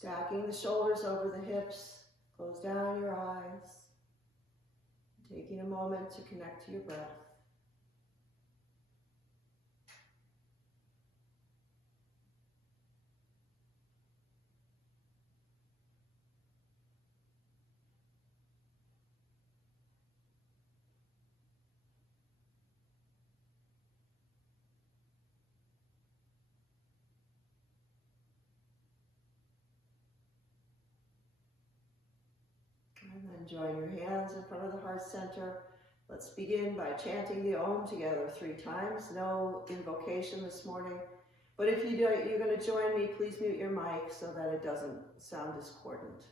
Stacking the shoulders over the hips, close down your eyes. Taking a moment to connect to your breath. And then join your hands in front of the heart center. Let's begin by chanting the Om together 3 times. No invocation this morning. But if you're going to join me, please mute your mic so that it doesn't sound discordant.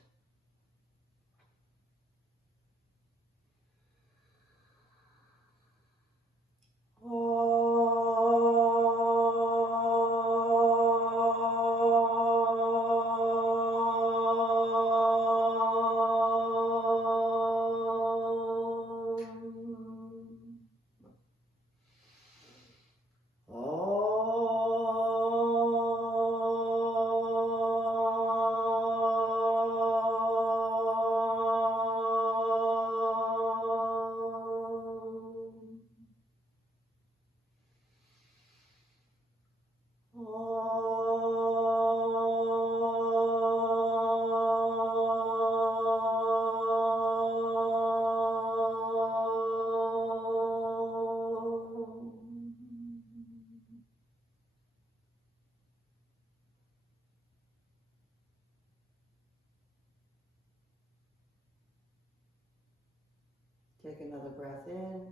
Take another breath in.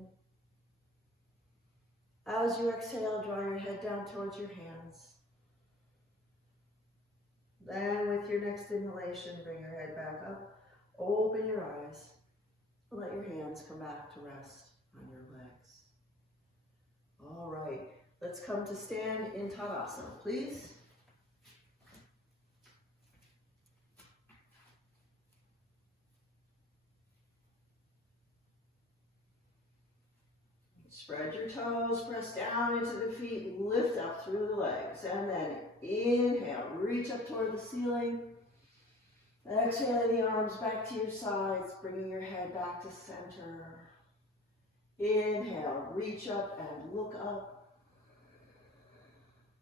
As you exhale, draw your head down towards your hands. Then with your next inhalation, bring your head back up. Open your eyes. Let your hands come back to rest on your legs. All right, let's come to stand in Tadasana, please. Spread your toes, press down into the feet, lift up through the legs, and then inhale, reach up toward the ceiling. Exhaling the arms back to your sides, bringing your head back to center. Inhale, reach up and look up.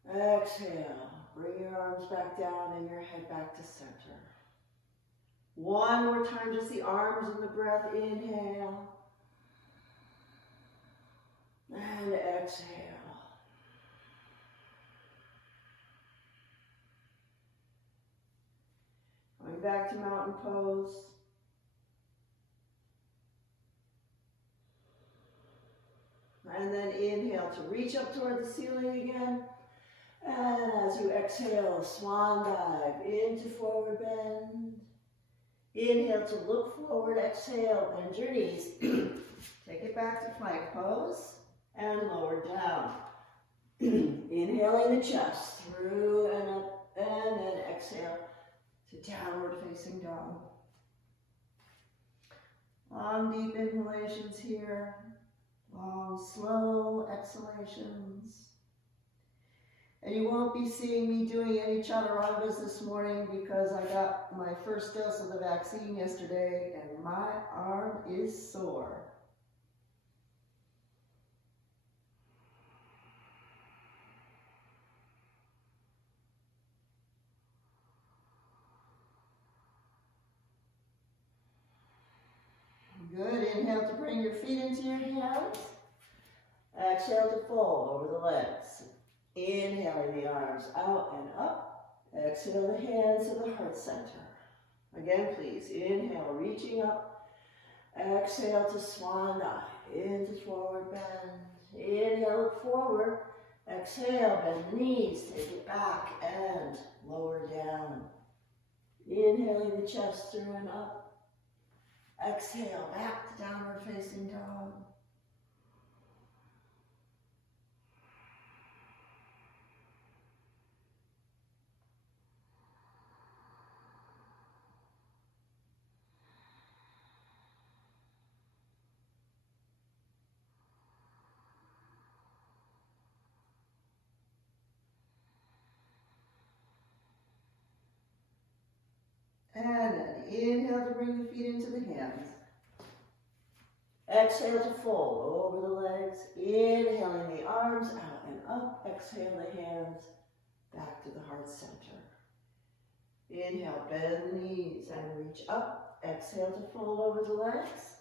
Exhale, bring your arms back down and your head back to center. One more time, just the arms and the breath. Inhale. And exhale. Coming back to mountain pose. And then inhale to reach up toward the ceiling again. And as you exhale, swan dive into forward bend. Inhale to look forward, exhale, bend your knees. Take it back to plank pose and lower down. Inhaling the chest through and up, and then exhale to downward facing dog. Long, deep inhalations here. Long, slow exhalations. And you won't be seeing me doing any chaturangas this morning because I got my first dose of the vaccine yesterday and my arm is sore. Good. Inhale to bring your feet into your hands. Exhale to fold over the legs. Inhaling the arms out and up. Exhale the hands to the heart center. Again, please. Inhale, reaching up. Exhale to swan dive into forward bend. Inhale, look forward. Exhale, bend the knees. Take it back and lower down. Inhaling the chest through and up. Exhale, back to downward facing dog. Inhale to bring the feet into the hands. Exhale to fold over the legs. Inhaling the arms out and up. Exhale the hands back to the heart center. Inhale, bend the knees and reach up. Exhale to fold over the legs.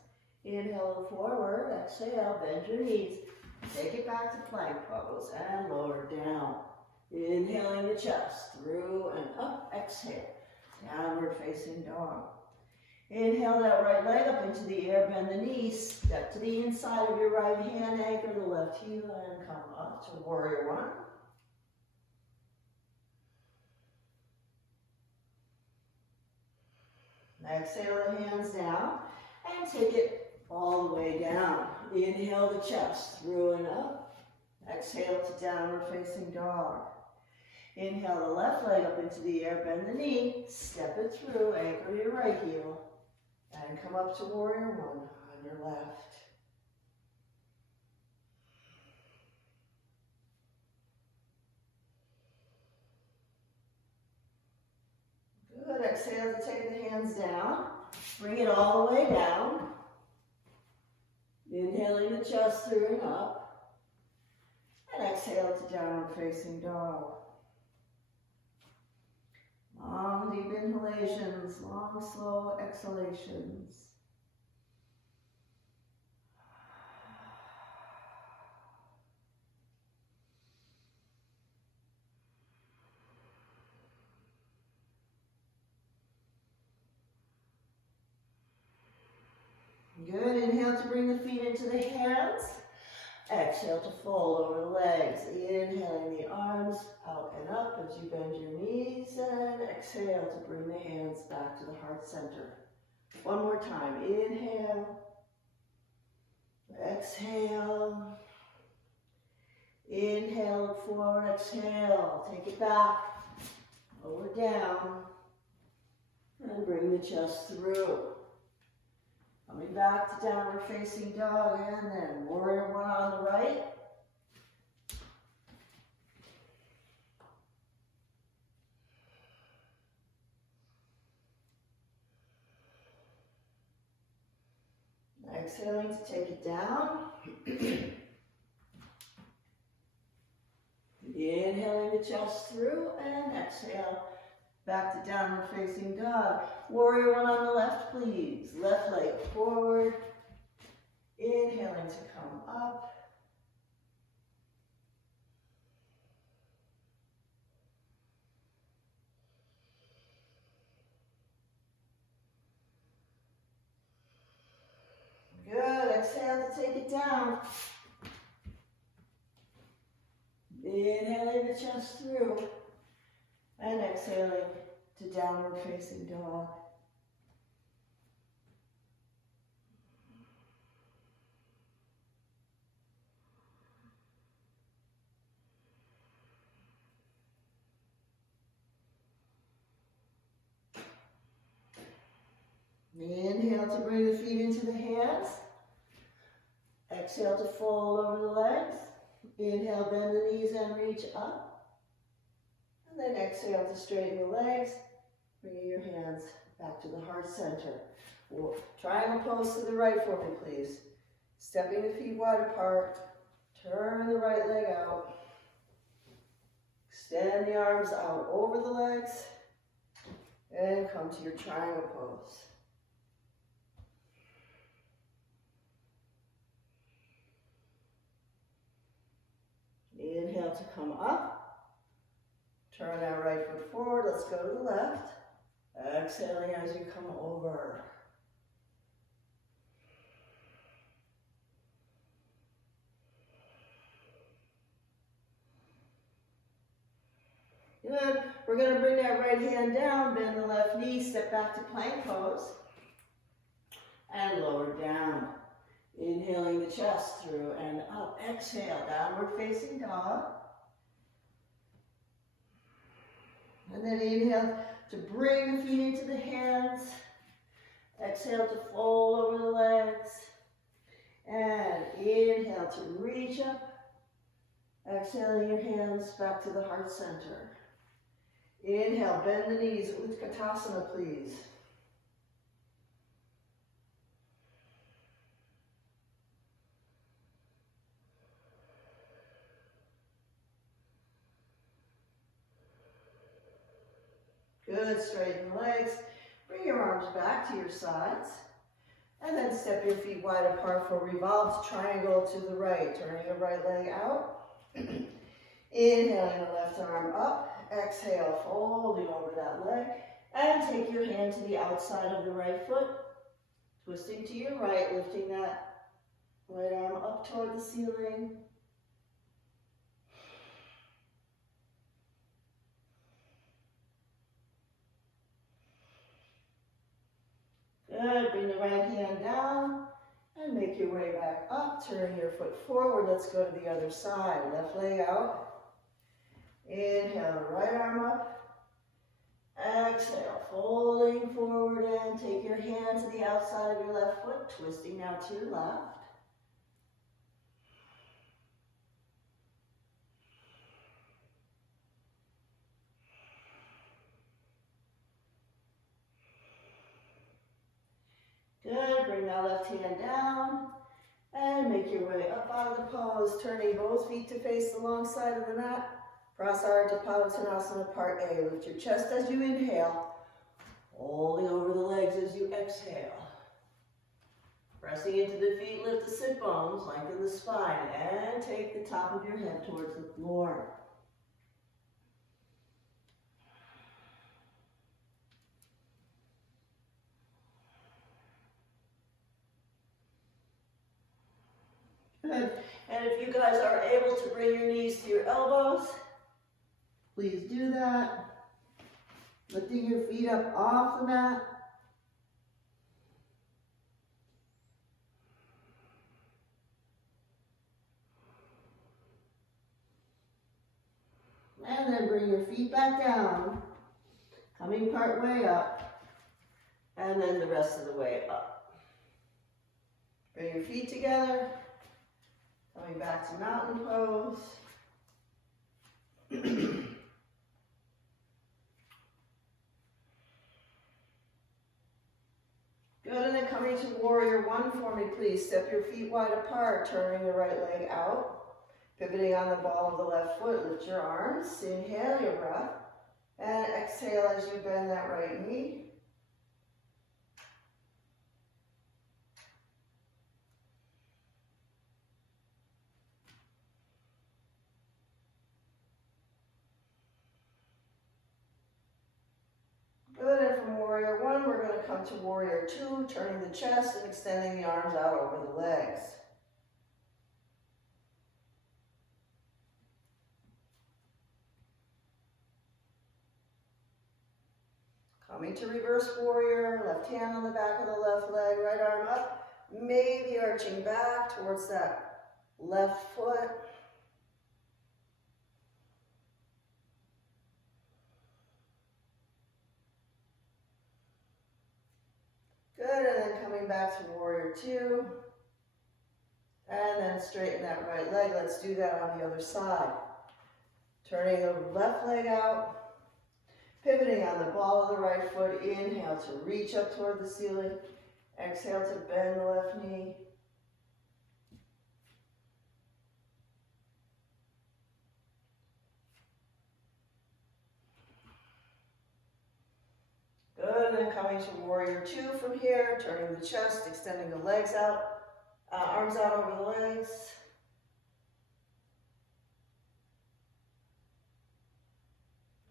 Inhale, look forward. Exhale, bend your knees. Take it back to plank pose and lower down. Inhaling the chest through and up. Exhale, downward facing dog. Inhale that right leg up into the air, bend the knees, step to the inside of your right hand, anchor the left heel, and come up to warrior one. Exhale the hands down and take it all the way down. Inhale the chest through and up. Exhale to downward facing dog. Inhale the left leg up into the air, bend the knee, step it through, anchor your right heel, and come up to warrior one on your left. Good, exhale to take the hands down. Bring it all the way down. Inhaling the chest through and up. And exhale to downward facing dog. Long, deep inhalations, long, slow exhalations. Good, inhale to bring the feet into the hands. Exhale to fold over the legs. Inhaling the arms out and up as you bend your knees. And exhale to bring the hands back to the heart center. One more time. Inhale. Exhale. Inhale, look forward. Exhale. Take it back. Lower down. And bring the chest through. Coming back to downward facing dog, and then warrior one on the right. Exhaling to take it down. Inhaling the chest through, and exhale. Back to downward facing dog. Warrior one on the left, please. Left leg forward. Inhaling to come up. Good. Exhale to take it down. Inhaling the chest through. And exhaling to downward facing dog. Inhale to bring the feet into the hands. Exhale to fold over the legs. Inhale, bend the knees and reach up. And then exhale to straighten the legs, bringing your hands back to the heart center. Triangle pose to the right for me, please. Stepping the feet wide apart, turn the right leg out. Extend the arms out over the legs, and come to your triangle pose. Inhale to come up. Turn that right foot forward. Let's go to the left. Exhaling as you come over. Good. We're going to bring that right hand down, bend the left knee, step back to plank pose, and lower down. Inhaling the chest through and up. Exhale, downward facing dog. And then inhale to bring the feet into the hands. Exhale to fold over the legs. And inhale to reach up. Exhaling your hands back to the heart center. Inhale, bend the knees, Utkatasana, please. Good, straighten the legs. Bring your arms back to your sides. And then step your feet wide apart for revolved triangle to the right. Turning your right leg out. Inhaling the left arm up. Exhale, folding over that leg. And take your hand to the outside of the right foot. Twisting to your right, lifting that right arm up toward the ceiling. Good, bring the right hand down and make your way back up. Turn your foot forward. Let's go to the other side. Left leg out. Inhale the right arm up. Exhale, folding forward and take your hand to the outside of your left foot, twisting now to your left. Good, bring that left hand down and make your way up out of the pose, turning both feet to face the long side of the mat. Prasarita Padottanasana Part A. Lift your chest as you inhale, holding over the legs as you exhale. Pressing into the feet, lift the sit bones, lengthen the spine, and take the top of your head towards the floor. Good. And if you guys are able to bring your knees to your elbows, please do that. Lifting your feet up off the mat. And then bring your feet back down, coming part way up, and then the rest of the way up. Bring your feet together, coming back to mountain pose. Good, and then coming to warrior one for me, please. Step your feet wide apart, turning the right leg out. Pivoting on the ball of the left foot, lift your arms. Inhale your breath. And exhale as you bend that right knee. Good, and from warrior one, we're going to come to warrior two, turning the chest and extending the arms out over the legs. Coming to reverse warrior, left hand on the back of the left leg, right arm up, maybe arching back towards that left foot. Good, and then coming back to warrior two, and then straighten that right leg. Let's do that on the other side. Turning the left leg out. Pivoting on the ball of the right foot, inhale to reach up toward the ceiling. Exhale to bend the left knee. Good, and then coming to warrior two from here, turning the chest, extending the legs out, arms out over the legs.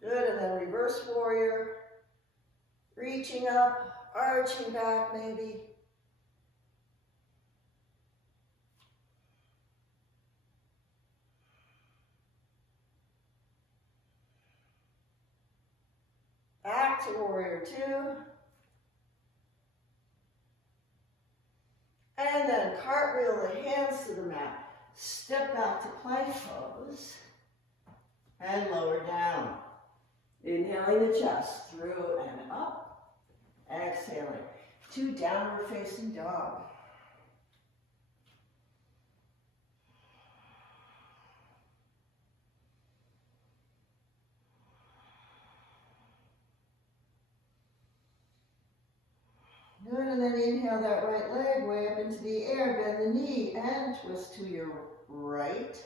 Good, and then reverse warrior, reaching up, arching back maybe. Back to warrior two. And then cartwheel the hands to the mat. Step back to plank pose. And lower down. Inhaling the chest through and up. Exhaling to downward facing dog. Good, and then inhale that right leg way up into the air, bend the knee and twist to your right.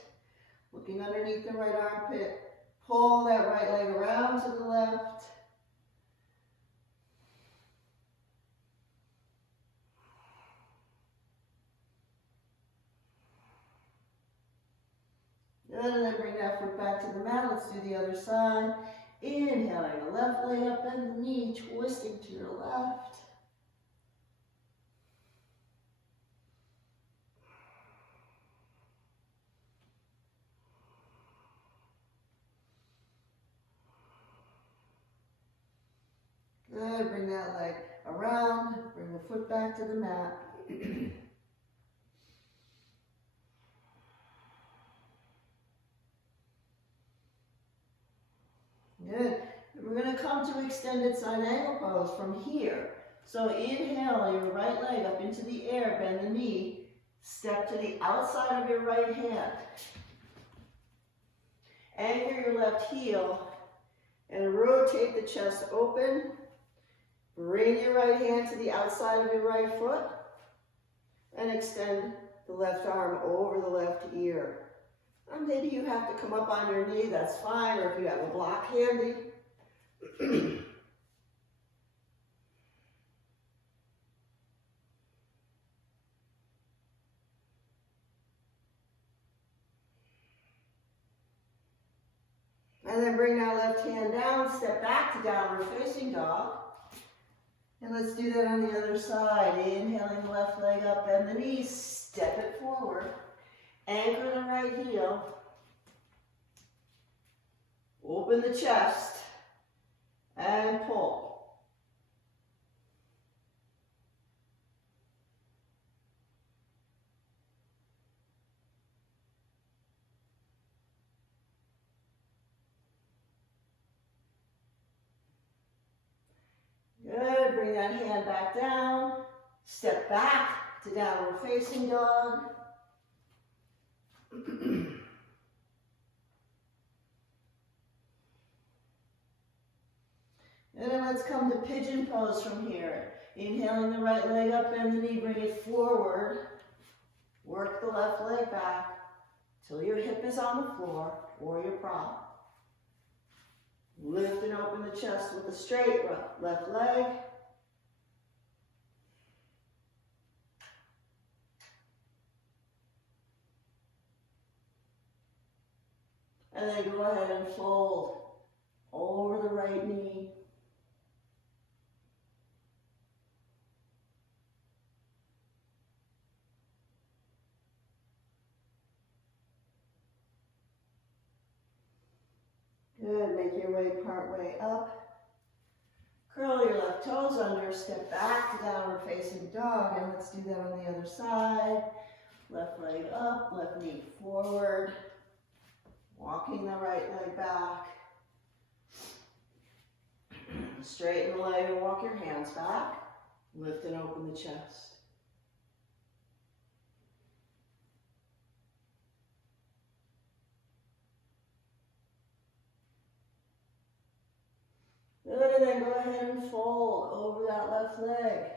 Looking underneath the right armpit. Pull that right leg around to the left. Good, and then bring that foot back to the mat. Let's do the other side. Inhaling the left leg up, bend the knee, twisting to your left. Good, bring that leg around, bring the foot back to the mat. Good. We're going to come to extended side angle pose from here. So inhale your right leg up into the air, bend the knee, step to the outside of your right hand. Anchor your left heel and rotate the chest open. Bring your right hand to the outside of your right foot and extend the left arm over the left ear. Maybe you have to come up on your knee, that's fine, or if you have a block handy. And then bring that left hand down, step back to downward facing dog. And let's do that on the other side. Inhaling the left leg up, bend the knees, step it forward. Anchor the right heel. Open the chest and pull. Good, bring that hand back down. Step back to downward facing dog. And then let's come to pigeon pose from here. Inhaling the right leg up, bend the knee, bring it forward. Work the left leg back till your hip is on the floor or your prop. Lift and open the chest with a straight left leg. And then go ahead and fold over the right knee. Good, make your way part way up. Curl your left toes under, step back to downward facing dog, and let's do that on the other side. Left leg up, left knee forward. Walking the right leg back. Straighten the leg and walk your hands back. Lift and open the chest. Good, and then go ahead and fold over that left leg.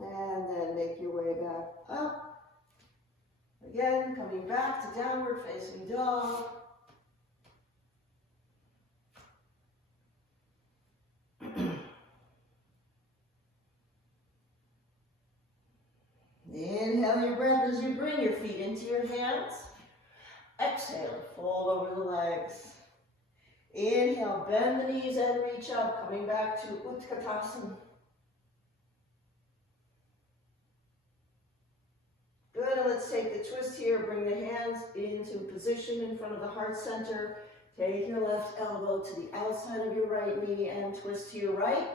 And then make your way back up. Again, coming back to downward facing dog. Inhale your breath as you bring your feet into your hands. Exhale, fold over the legs. Inhale, bend the knees and reach up, coming back to Utkatasana. Good, and let's take the twist here. Bring the hands into position in front of the heart center. Take your left elbow to the outside of your right knee and twist to your right.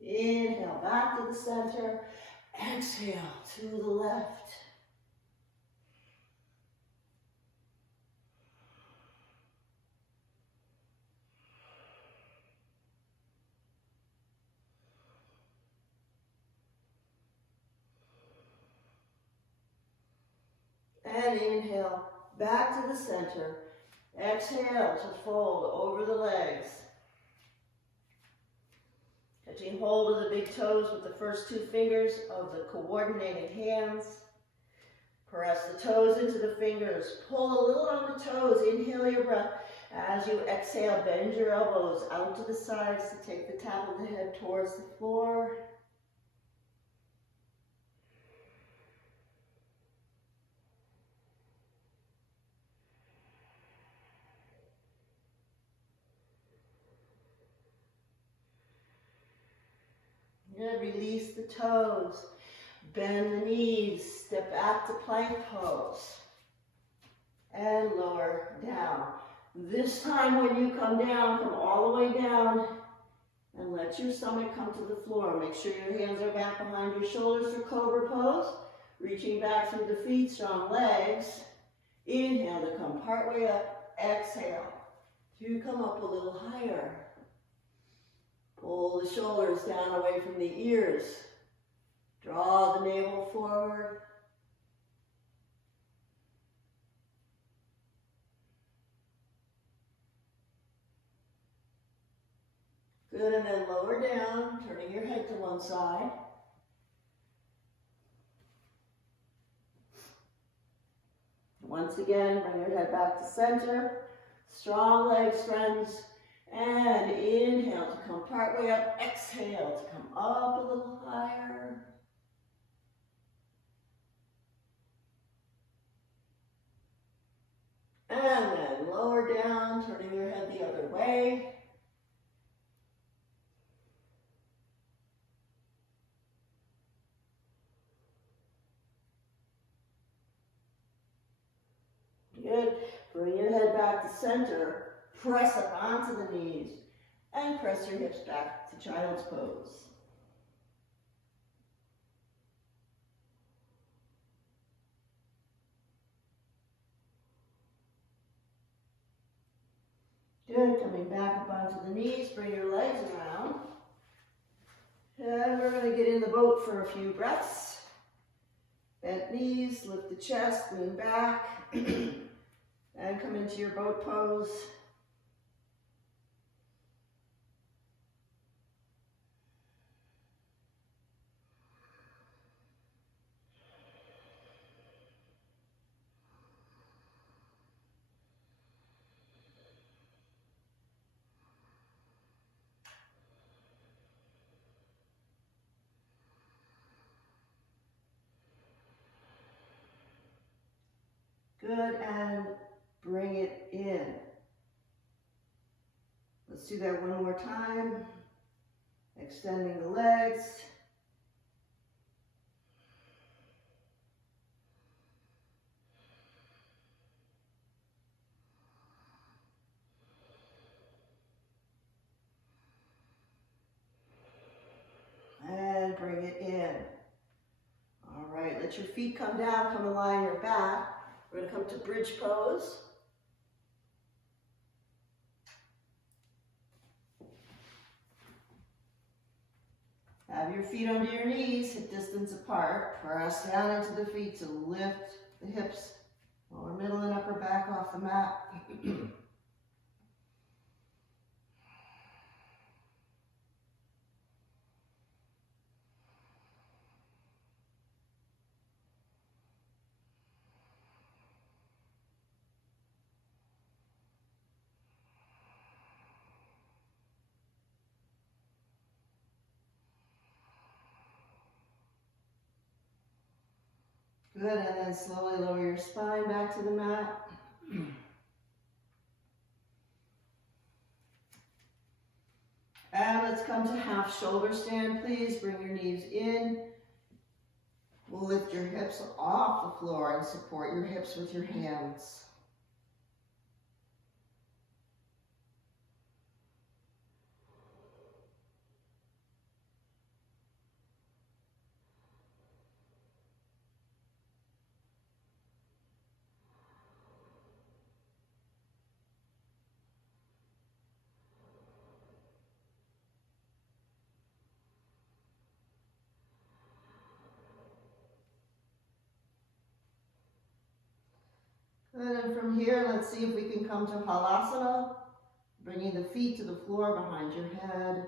Inhale back to the center. Exhale to the left. And inhale, back to the center. Exhale to fold over the legs. Catching hold of the big toes with the first two fingers of the coordinating hands. Press the toes into the fingers. Pull a little on the toes. Inhale your breath. As you exhale, bend your elbows out to the sides to take the top of the head towards the floor. Good. Release the toes. Bend the knees. Step back to plank pose. And lower down. This time when you come down, come all the way down and let your stomach come to the floor. Make sure your hands are back behind your shoulders for cobra pose. Reaching back through the feet, strong legs. Inhale to come partway up. Exhale to come up a little higher. Pull the shoulders down away from the ears. Draw the navel forward. Good, and then lower down, turning your head to one side. Once again, bring your head back to center. Strong legs, friends. And inhale to come partway up. Exhale to come up a little higher. And then lower down, turning your head the other way. Good. Bring your head back to center. Press up onto the knees. And press your hips back to child's pose. Good. Coming back up onto the knees. Bring your legs around. And we're going to get in the boat for a few breaths. Bent knees, lift the chest, lean back. And come into your boat pose. Good, and bring it in. Let's do that one more time. Extending the legs. And bring it in. All right, let your feet come down, come and lie on your back. We're going to come to bridge pose. Have your feet under your knees, hip distance apart. Press down into the feet to lift the hips, lower, middle, and upper back off the mat. Good, and then slowly lower your spine back to the mat. And let's come to half shoulder stand, please. Bring your knees in. We'll lift your hips off the floor and support your hips with your hands. And then from here, let's see if we can come to Halasana, bringing the feet to the floor behind your head.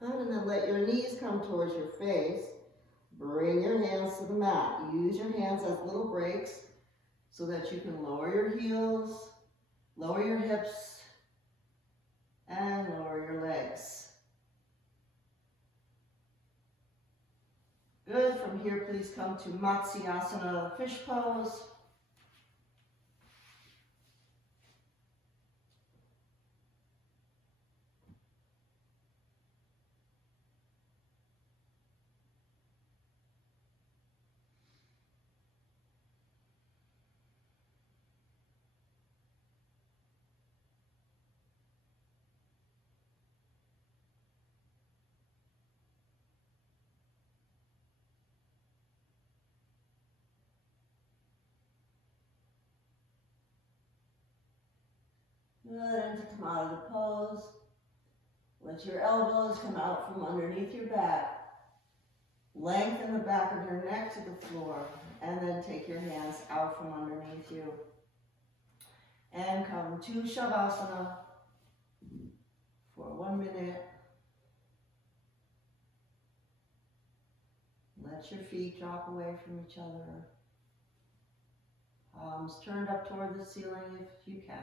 And then let your knees come towards your face. Bring your hands to the mat. Use your hands as little brakes so that you can lower your heels, lower your hips, and lower your legs. Good. From here, please come to Matsyasana, fish pose. Good, and to come out of the pose, let your elbows come out from underneath your back. Lengthen the back of your neck to the floor, and then take your hands out from underneath you. And come to Shavasana for 1 minute. Let your feet drop away from each other. Palms turned up toward the ceiling if you can.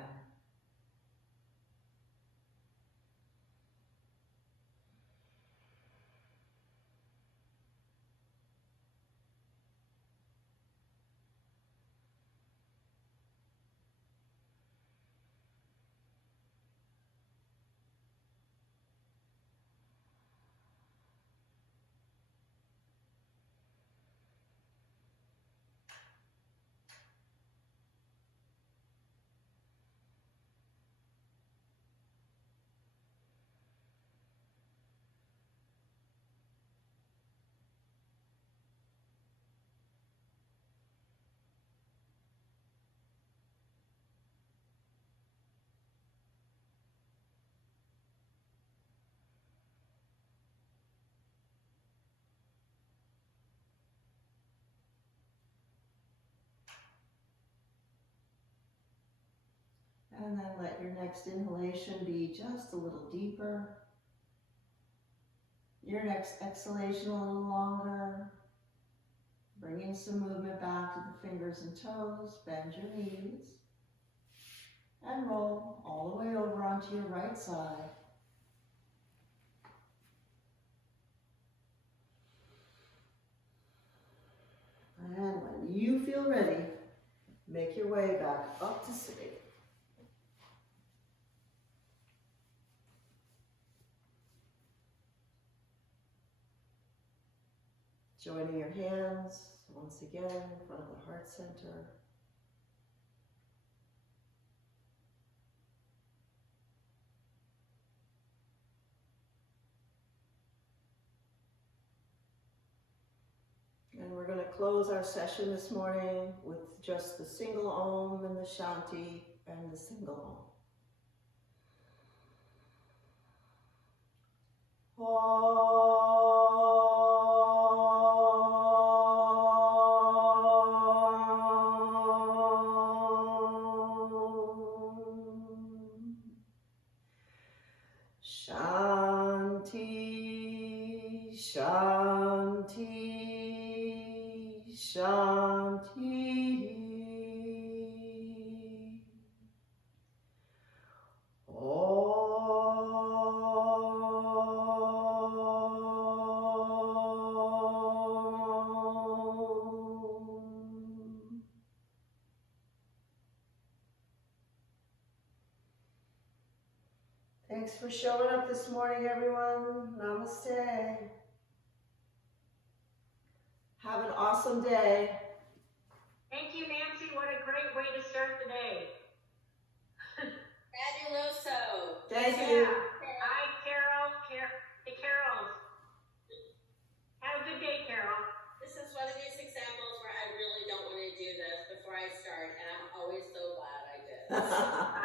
And then let your next inhalation be just a little deeper. Your next exhalation a little longer. Bringing some movement back to the fingers and toes. Bend your knees. And roll all the way over onto your right side. And when you feel ready, make your way back up to sitting. Joining your hands once again in front of the heart center. And we're going to close our session this morning with just the single Om and the Shanti and the single Om. Shanti, Shanti, Shanti. Thanks for showing up this morning, everyone. Namaste. Have an awesome day. Thank you, Nancy. What a great way to start the day. Fabuloso. Thank Yeah. you. Hi, Carol. The Carols. Have a good day, Carol. This is one of these examples Bye.